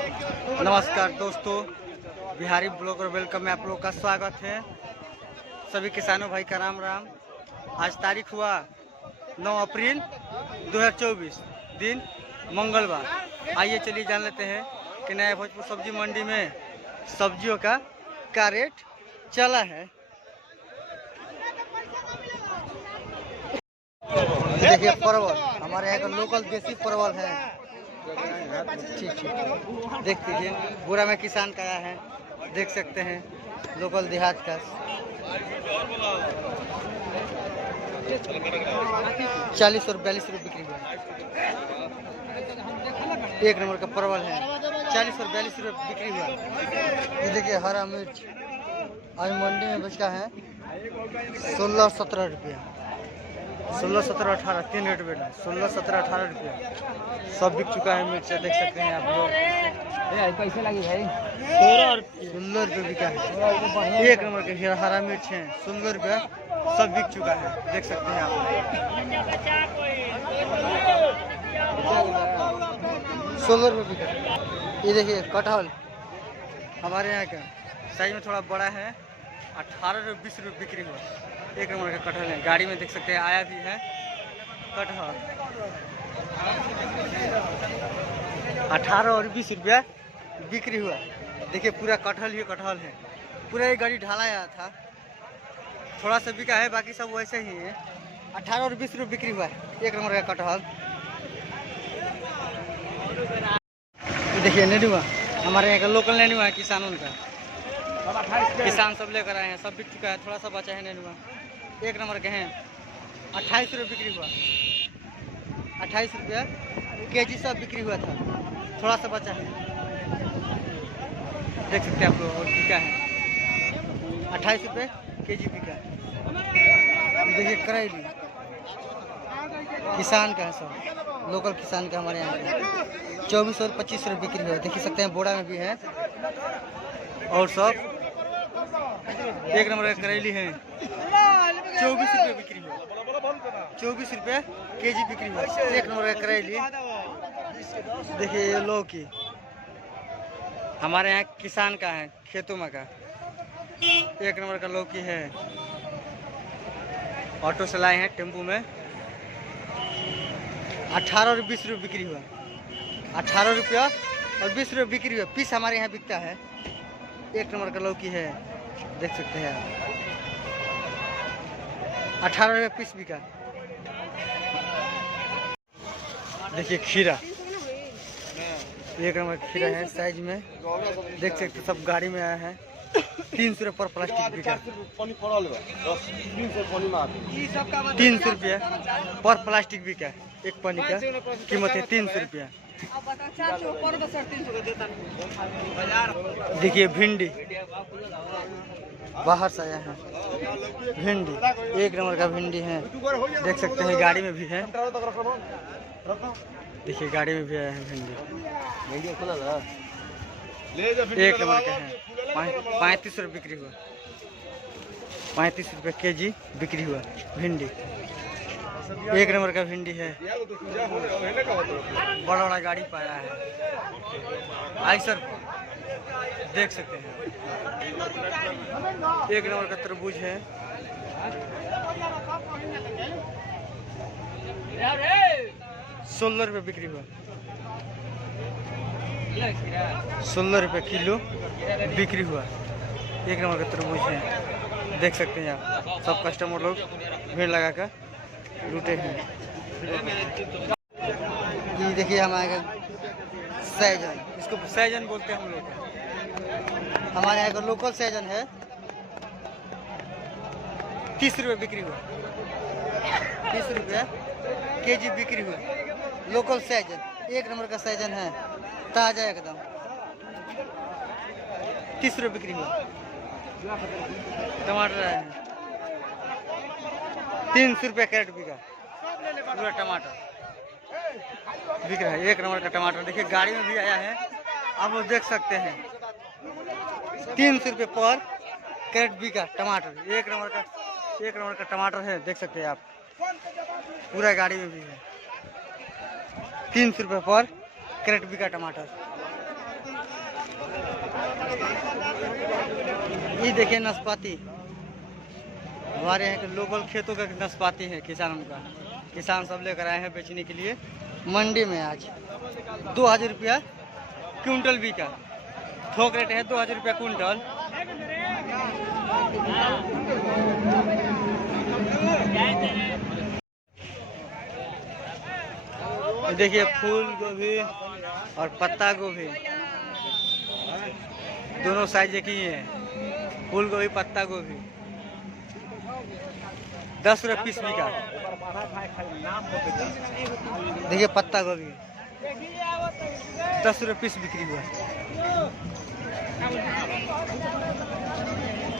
नमस्कार दोस्तों, Bihari blogger welcome में आप लोग का स्वागत है। सभी किसानों भाई का राम राम। आज तारीख हुआ 9 अप्रैल 2024, दिन मंगलवार। आइए चलिए जान लेते हैं कि नया भोजपुर सब्जी मंडी में सब्जियों का क्या रेट चला है। देखिए परवल, हमारे यहाँ का लोकल देसी परवल है। ठीक, देख लीजिए बुरा में किसान का आया है, देख सकते हैं लोकल देहात का 40 और 42 रुपये बिक्री हुआ। एक नंबर का परवल है, 40 और 42 रुपये बिक्री हुआ। ये देखिए हरा मिर्च आज मंडी में बचका है 16-17 रुपये, 16-17-18 तीन रेट बेटा, 16-17-18 रुपये सब बिक चुका है। मिर्च देख सकते हैं आप लोग, कैसे लगी भाई? 16 रुपये बिका है। एक नंबर के हरा मिर्च है 16 रुपये, सब बिक चुका है, देख सकते हैं आप। 16 रुपये बिका। ये देखिए कटहल हमारे यहाँ का साइज में थोड़ा बड़ा है, 18-20 रुपये बिक्री हुआ। एक नंबर का कटहल है, गाड़ी में देख सकते हैं आया भी है कटहल। 18 और 20 रुपया बिक्री हुआ। देखिए पूरा कटहल ही कटहल है, पूरा ये गाड़ी ढालाया था, थोड़ा सा बिका है, बाकी सब वैसे ही है। 18 और 20 रुपये बिक्री हुआ है एक नंबर का कटहल। देखिए नेनुआ, हमारे यहाँ का लोकल नेनुआ है किसानों का, किसान सब लेकर आए हैं, सब बिक चुका है, थोड़ा सा बचा है नेनुआ। एक नंबर के हैं 28 रुपये बिक्री हुआ, 28 रुपये केजी सब बिक्री हुआ था, थोड़ा सा बचा है, देख सकते हैं आप लोग। और बिका है 28 रुपये केजी बिका। देखिए करेली किसान का है, सब लोकल किसान का हमारे यहाँ का 24 और 25 रुपये बिक्री हुआ, देख सकते हैं। बोड़ा में भी है और सब। एक नंबर का करेली है 24 रुपये बिक्री हुआ, 24 रुपये केजी बिक्री हुआ। एक नंबर का करेली। देखिए ये लौकी हमारे यहाँ किसान का है, खेतों में का। एक नंबर का लौकी है, ऑटो से लाए हैं टेम्पू में। 18 और 20 रुपये बिक्री हुआ, 18 रुपया और 20 रुपये बिक्री हुआ। पीस हमारे यहाँ बिकता है। एक नंबर का लौकी है, देख सकते हैं आप, 18 रुपये पीस बिका। देखिए खीरा, एक नंबर खीरा है साइज में, देख सकते हैं। सब गाड़ी में आया है। 300 रुपये पर प्लास्टिक बिका, 300 रुपये पर प्लास्टिक बिका। एक पानी का कीमत है 300 रुपया। देखिए भिंडी बाहर से आया है, भिंडी एक नंबर का भिंडी है, देख सकते हैं। गाड़ी में भी है, देखिए गाड़ी में भी आया है भिंडी। एक नंबर का है, 35 रुपये बिक्री हुआ, 35 रुपये केजी बिक्री हुआ भिंडी। एक नंबर का भिंडी है, बड़ा बड़ा गाड़ी पाया है आइसर, देख सकते हैं। एक नंबर का तरबूज है, 16 रुपये बिक्री हुआ, 16 रुपये किलो बिक्री हुआ। एक नंबर का तरबूज है, देख सकते हैं आप। सब कस्टमर लोग भीड़ लगा कर लूटे हैं। ये देखिए हमारे सहजन, इसको सहजन बोलते हैं हम लोग। हमारे यहाँ का लोकल सहजन है, 30 रुपये बिक्री हुआ, 30 रुपये केजी बिक्री हुआ। लोकल सहजन एक नंबर का सहजन है, ताज़ा एकदम, 30 रुपये बिक्री हुआ। टमाटर है 300 रुपये कैरेट बिका, पूरा टमाटर बिक रहा है। एक नंबर का टमाटर, देखिए गाड़ी में भी आया है, आप लोग देख सकते हैं। 300 रुपये पर कैरेट बिका टमाटर। एक नंबर का टमाटर है, देख सकते हैं आप, पूरा गाड़ी में भी है। 300 रुपये पर कैरेट बिका टमाटर। ये देखिए नाशपाती, हमारे यहाँ के लोकल खेतों का नाशपाती है किसानों का। किसान सब लेकर आए हैं बेचने के लिए मंडी में। आज 2000 रुपया क्विंटल बिका, थोक रेट है 2000 रुपया क्विंटल। देखिए फूल गोभी और पत्ता गोभी दोनों साइज एक ही है। फूल गोभी पत्ता गोभी 10 रुपये पीस बिका। देखिए पत्ता गोभी 10 रुपये पीस बिक्री हुआ।